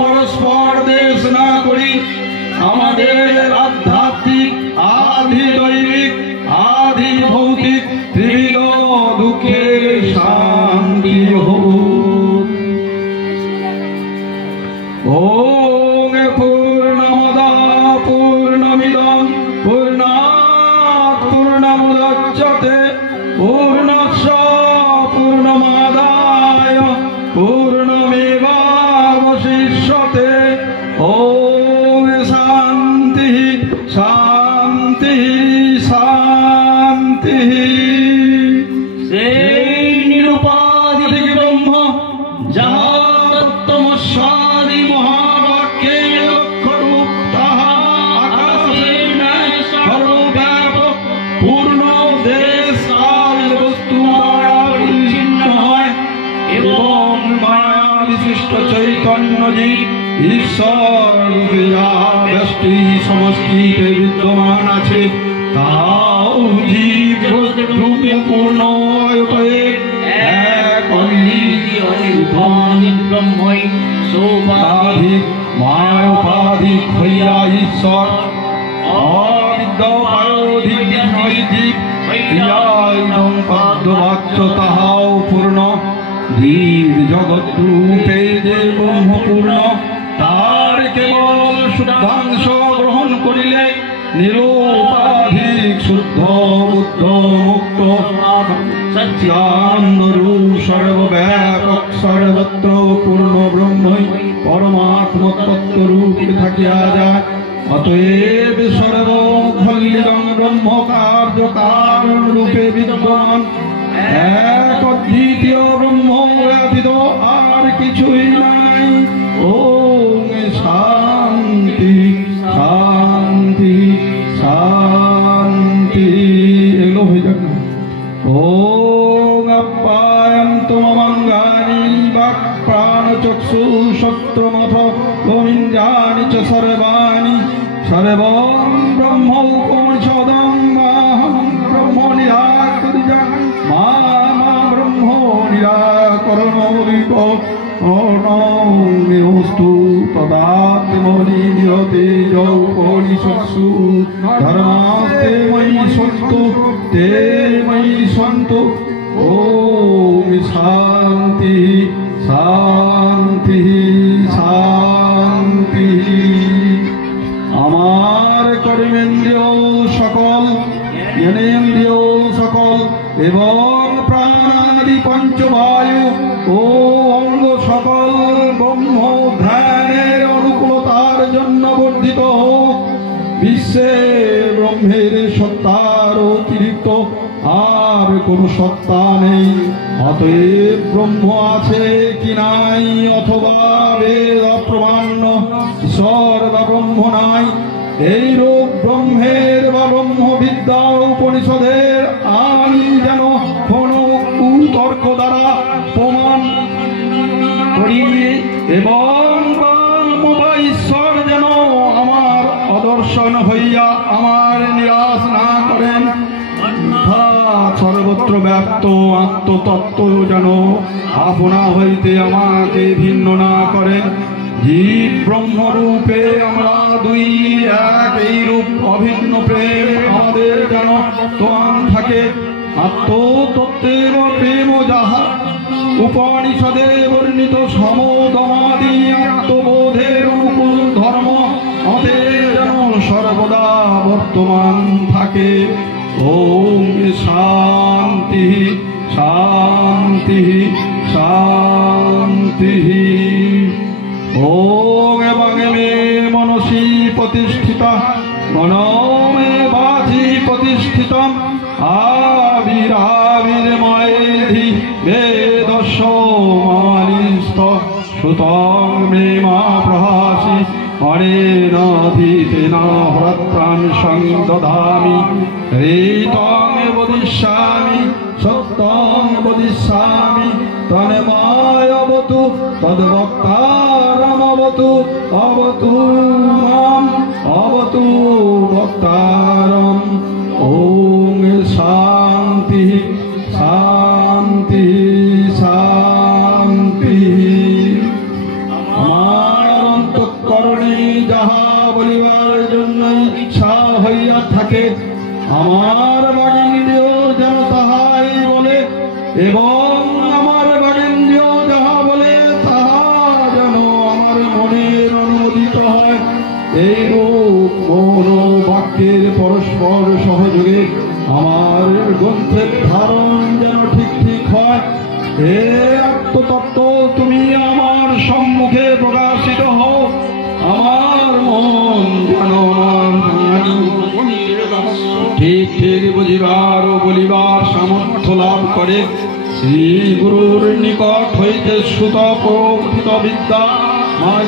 পরস্পর দেশ না করি আমাদের আধ্যাত্মিক আধি দৈবিক আধি ভৌতিক ত্রিবিধ দুঃখের শান্তি হোক। ওম পূর্ণমদঃ পূর্ণমিদং পূর্ণাৎ পূর্ণমুদচ্যতে পূর্ণস্য পূর্ণমাদায় পূর্ণমেবাবশিষ্যতে। ওম শান্তি শান্তি শান্তি। সেই নিরুপাধিক ব্রহ্ম যাহা তত্ত্বমস্যাদি মহাবাক্যের লক্ষ্যরূপ, তাহা আকাশের ন্যায় সর্বব্যাপক পূর্ণ দেশ কাল বস্তু দ্বারা পরিচ্ছিন্ন হয় এবং মায়া বিশিষ্ট চৈতন্য জীব ঈশ্বর রূপে যাহা ব্যষ্টি সমষ্টিতে বিদ্যমান আছে, তাও জীব রূপে পূর্ণ এক অনির্ধারিত ব্রহ্মই সোপাধিক মায়োপাধিক হইয়া ঈশ্বর অবিদ্যাপায়োধিক জীব হইয়া ইদং পদ্মবাচ্য, তাহাও পূর্ণ জীব জগৎ রূপে যে ব্রহ্মপূর্ণ, তার কেবল শুদ্ধাংশ গ্রহণ করিলে নিরুপাধিক শুদ্ধ বুদ্ধ মুক্ত সচ্চিদানন্দরূপ সর্বব্যাপক সর্বত্র পূর্ণ ব্রহ্মই পরমাত্ম তত্ত্বরূপে থাকিয়া যায়। অতএব সর্বখল্লিদং ব্রহ্ম কার্য কারণ রূপে বিদ্যমান এক অদ্বিতীয় ব্রহ্ম ব্যতীত আর কিছুই নাই। ওম শান্তি শান্তি শান্তি। এগুলো হয়ে যাক। ওম আপ্যায়ন্ত মমাঙ্গানি বাক্ প্রাণ চক্ষু সত্রমথ গোবিন্দানি চ সর্বাণি সর্বং ব্রহ্ম উপনিষদং মাহং ব্রহ্ম নিরাকুর্যাং মা ব্রহ্ম নিরাকরণোরিক অনস্তু তদাত্মনি নিহতে যৌপনিষৎসু ধর্মাস্তে ময়ি সন্তু তে ময়ি সন্তু। ওম শান্তি শান্তি শান্তি। আমার কর্মেন্দ্রিয় সকল জ্ঞানেন্দ্রিয় সকল এবং প্রাণাদি পঞ্চবায়ু ও অঙ্গ সকল ব্রহ্ম ধ্যানের অনুকূলতার জন্য বর্ধিত হোক। বিশ্বে ব্রহ্মের সত্তার অতিরিক্ত আর কোন সত্তা নেই। অতএব ব্রহ্ম আছে কি নাই অথবা বেদ অপ্রমাণ্য ঈশ্বর বা ব্রহ্ম নাই, এই রূপ ব্রহ্মের বা ব্রহ্মবিদ্যা উপনিষদের আমি যেন কোন কুতর্ক দ্বারা প্রমাণ করি এবং ঈশ্বর যেন আমার অদর্শন হইয়া আমার নিরাশ না করেন। সর্বত্র ব্যাপ্ত আত্মতত্ত্ব যেন আপনা হইতে আমাকে ভিন্ন না করেন। জীব ব্রহ্মরূপে আমরা দুই এক, এই রূপ অভিন্ন প্রেম আমাদের যেন বর্তমান থাকে। আত্মতত্ত্বের প্রেম যাহা উপনিষদে বর্ণিত সমদমাদি আত্মবোধের অনুকূল ধর্ম আমাদের যেন সর্বদা বর্তমান থাকে। ওম শান্তি শান্তি শান্তি। ওম এবং মে মনসি প্রতিষ্ঠিতা মনো মে বাচি প্রতিষ্ঠিতম আবিরাবির্ময়েধি বেদস্য মালিস্ত শ্রুতং মে মা প্রহাসি অনেনাধীতেন হ্রত্রান সংদধামি ঋতং বদিষ্যামি সত্যং বদিষ্যামি তন্ময়বতু তদ্বক্তারমবতু অবতু মাম অবতু বক্তারম। ওম শান্তি শান্তি শান্তি। আমার যাহা বলিবার জন্য ইচ্ছা হইয়া থাকে, আমার বাগিন্দ্রিয় যেন তাহাই বলে, এবং আমার বাগিন্দ্রিয় যাহা বলে তাহা যেন আমার মনের অনুমোদিত হয়। এইরূপ মন ও বাক্যের পরস্পর সহযোগে আমার গ্রন্থের ধারণ যেন ঠিক ঠিক হয়। হে আত্মতত্ত্ব, তুমি আমার সম্মুখে প্রকাশিত হও। আমার মন যেন ঠিক ঠিক বুঝিবার ও বলিবার সামর্থ্য লাভ করে। শ্রী গুরুর নিকট হইতে শ্রুত প্রকৃত বিদ্যা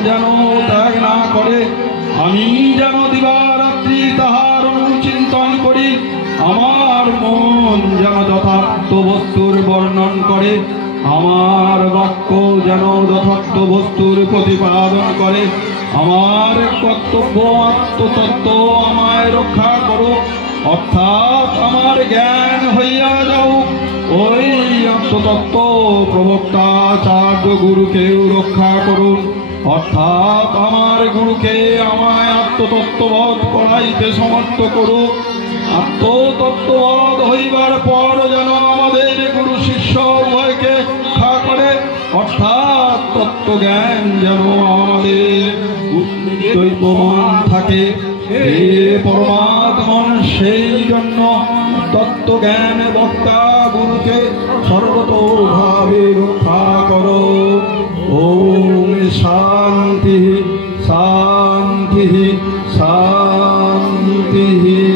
যেন ত্যাগ না করে। আমি যেন দিবারাত্রি তাহার অনুচিন্তন করি। আমার মন যেন যথার্থ বস্তুর বর্ণন করে। আমার বাক্য যেন যথার্থ বস্তুর প্রতিপাদন করে। আমার কর্তব্য আত্মতত্ত্ব আমায় রক্ষা করো, অর্থাৎ আমার জ্ঞান হইয়া যাও। ওই আত্মতত্ত্ব প্রবক্তা আচার্য গুরুকেও রক্ষা করুন, অর্থাৎ আমার গুরুকে আমায় আত্মতত্ত্ববোধ করাইতে সমর্থ করুক। আত্মতত্ত্ববোধ হইবার পর যেন আমাদের গুরু শিষ্য উভয়কে রক্ষা করে, অর্থাৎ তত্ত্বজ্ঞান যেন আমাদের দৈবমান থাকে। হে পরমাত্মন, সেই জন্য তত্ত্বজ্ঞান বক্তা গুরুকে সর্বতোভাবে রক্ষা করো। ওম শান্তি শান্তি শান্তি।